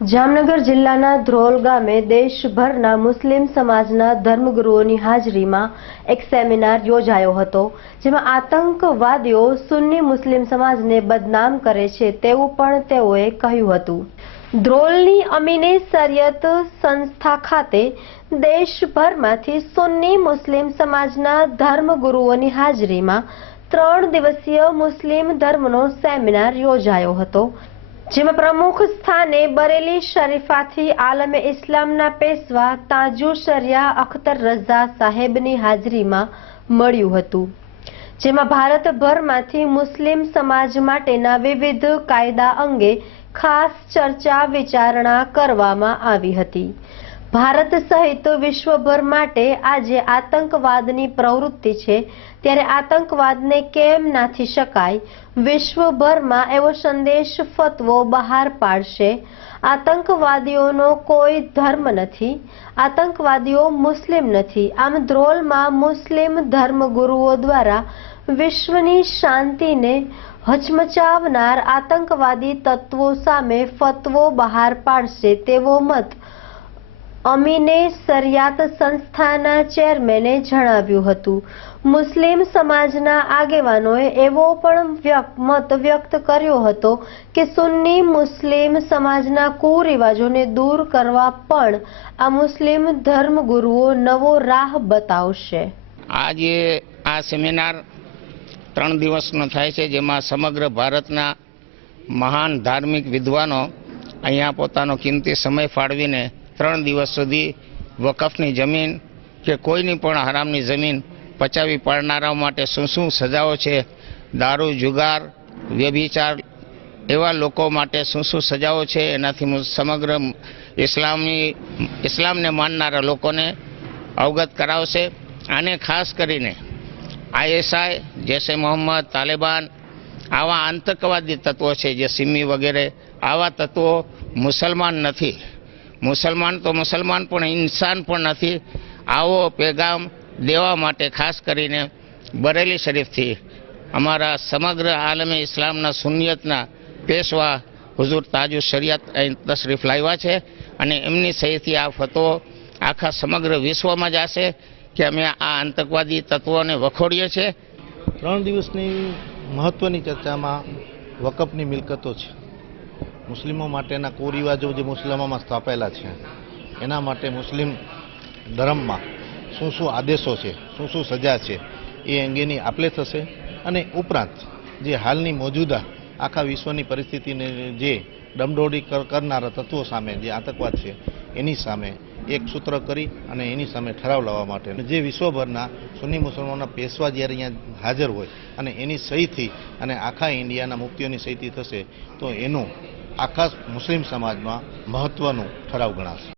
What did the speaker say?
જામનગર જિલ્લાના ધ્રોલ ગામે દેશભરના મુસ્લિમ સમાજના ધર્મગુરુઓની હાજરીમાં એક સેમિનાર યોજાયો હતો, જેમાં આતંકવાદીઓ સુન્ની મુસ્લિમ સમાજને બદનામ કરે છે તેવું પણ તેઓએ કહ્યું હતું. ધ્રોલની અમીને શરિયત સંસ્થા ખાતે દેશભરમાંથી સુન્ની મુસ્લિમ સમાજના ધર્મગુરુઓની હાજરીમાં 3 દિવસીય મુસ્લિમ ધર્મનો સેમિનાર યોજાયો હતો, જેમાં પ્રમુખ સ્થાને બરેલી શરીફાથી આલમે ઇસ્લામના પેશવા તાજુશરિયા અખ્તર રઝા સાહેબની હાજરીમાં મળ્યું હતું, જેમાં ભારતભરમાંથી મુસ્લિમ સમાજ માટેના વિવિધ કાયદા અંગે ખાસ ચર્ચા વિચારણા કરવામાં આવી હતી. ભારત સહિત વિશ્વભર માટે આજે આતંકવાદની પ્રવૃત્તિ છે, ત્યારે આતંકવાદને કેમ નાથી શકાય, વિશ્વભરમાં એવો સંદેશ ફતવો બહાર પાડશે. આતંકવાદીઓનો કોઈ ધર્મ નથી, આતંકવાદીઓ મુસ્લિમ નથી. આમ ધ્રોલમાં મુસ્લિમ ધર્મગુરુઓ દ્વારા વિશ્વની શાંતિને હચમચાવનાર આતંકવાદી તત્વો સામે ફતવો બહાર પાડશે તેવો મત અમીને શરિયાત સંસ્થાના ચેરમેને જણાવ્યું હતું. મુસ્લિમ સમાજના આગેવાનોએ એવો પણ મત વ્યક્ત કર્યો હતો કે સુન્ની મુસ્લિમ સમાજના કુરિવાજોને દૂર કરવા પણ આ મુસ્લિમ ધર્મગુરુઓ નવો રાહ બતાવશે. આજે આ સેમિનાર 3 દિવસનો થાય છે, જેમાં સમગ્ર ભારતના મહાન ધાર્મિક વિદ્વાનો અહીંયા પોતાનો કિંમતી સમય ફાળવીને 3 દિવસ સુધી વકફની જમીન કે કોઈની પણ હરામની જમીન પચાવી પાડનારાઓ માટે શું શું સજાઓ છે, દારૂ, જુગાર, વ્યભિચાર એવા લોકો માટે શું શું સજાઓ છે, એનાથી સમગ્ર ઇસ્લામને માનનારા લોકોને અવગત કરાવશે. આને ખાસ કરીને ISI, જૈશે મોહમ્મદ, તાલિબાન આવા આતંકવાદી તત્વો છે, જે સિમી વગેરે, આવા તત્વો મુસલમાન નથી. મુસલમાન તો મુસલમાન પણ ઇન્સાન પણ નથી. આવો પેગામ દેવા માટે ખાસ કરીને બરેલી શરીફથી અમારા સમગ્ર આલમે ઇસ્લામના સુન્નિયતના પેશવા હુઝુર તાજુ શરિયત અહીં તશરીફ લાવ્યા છે, અને એમની સહીથી આ ફતવો આખા સમગ્ર વિશ્વમાં જશે કે અમે આ આતંકવાદી તત્વોને વખોડીએ છીએ. 3 દિવસની મહત્વની ચર્ચામાં વકફની મિલકતો છે, મુસ્લિમો માટેના કુરિવાજો જે મુસ્લિમોમાં સ્થાપેલા છે, એના માટે મુસ્લિમ ધર્મમાં શું શું આદેશો છે, શું શું સજા છે, એ અંગેની આપલે થશે. અને ઉપરાંત જે હાલની મોજૂદા આખા વિશ્વની પરિસ્થિતિને જે ડમડોળી કરનારા તત્વો સામે જે આતંકવાદ છે એની સામે એક સૂત્ર કરી અને એની સામે ઠરાવ લાવવા માટે જે વિશ્વભરના સુન્ની મુસલમાનોના પેશવા જ્યારે અહીંયા હાજર હોય અને એની સહીથી અને આખા ઇન્ડિયાના મુફ્તીઓની સહીથી થશે, તો એનું આખા મુસ્લિમ સમાજમાં મહત્વનું ઠરાવ ગણાશે.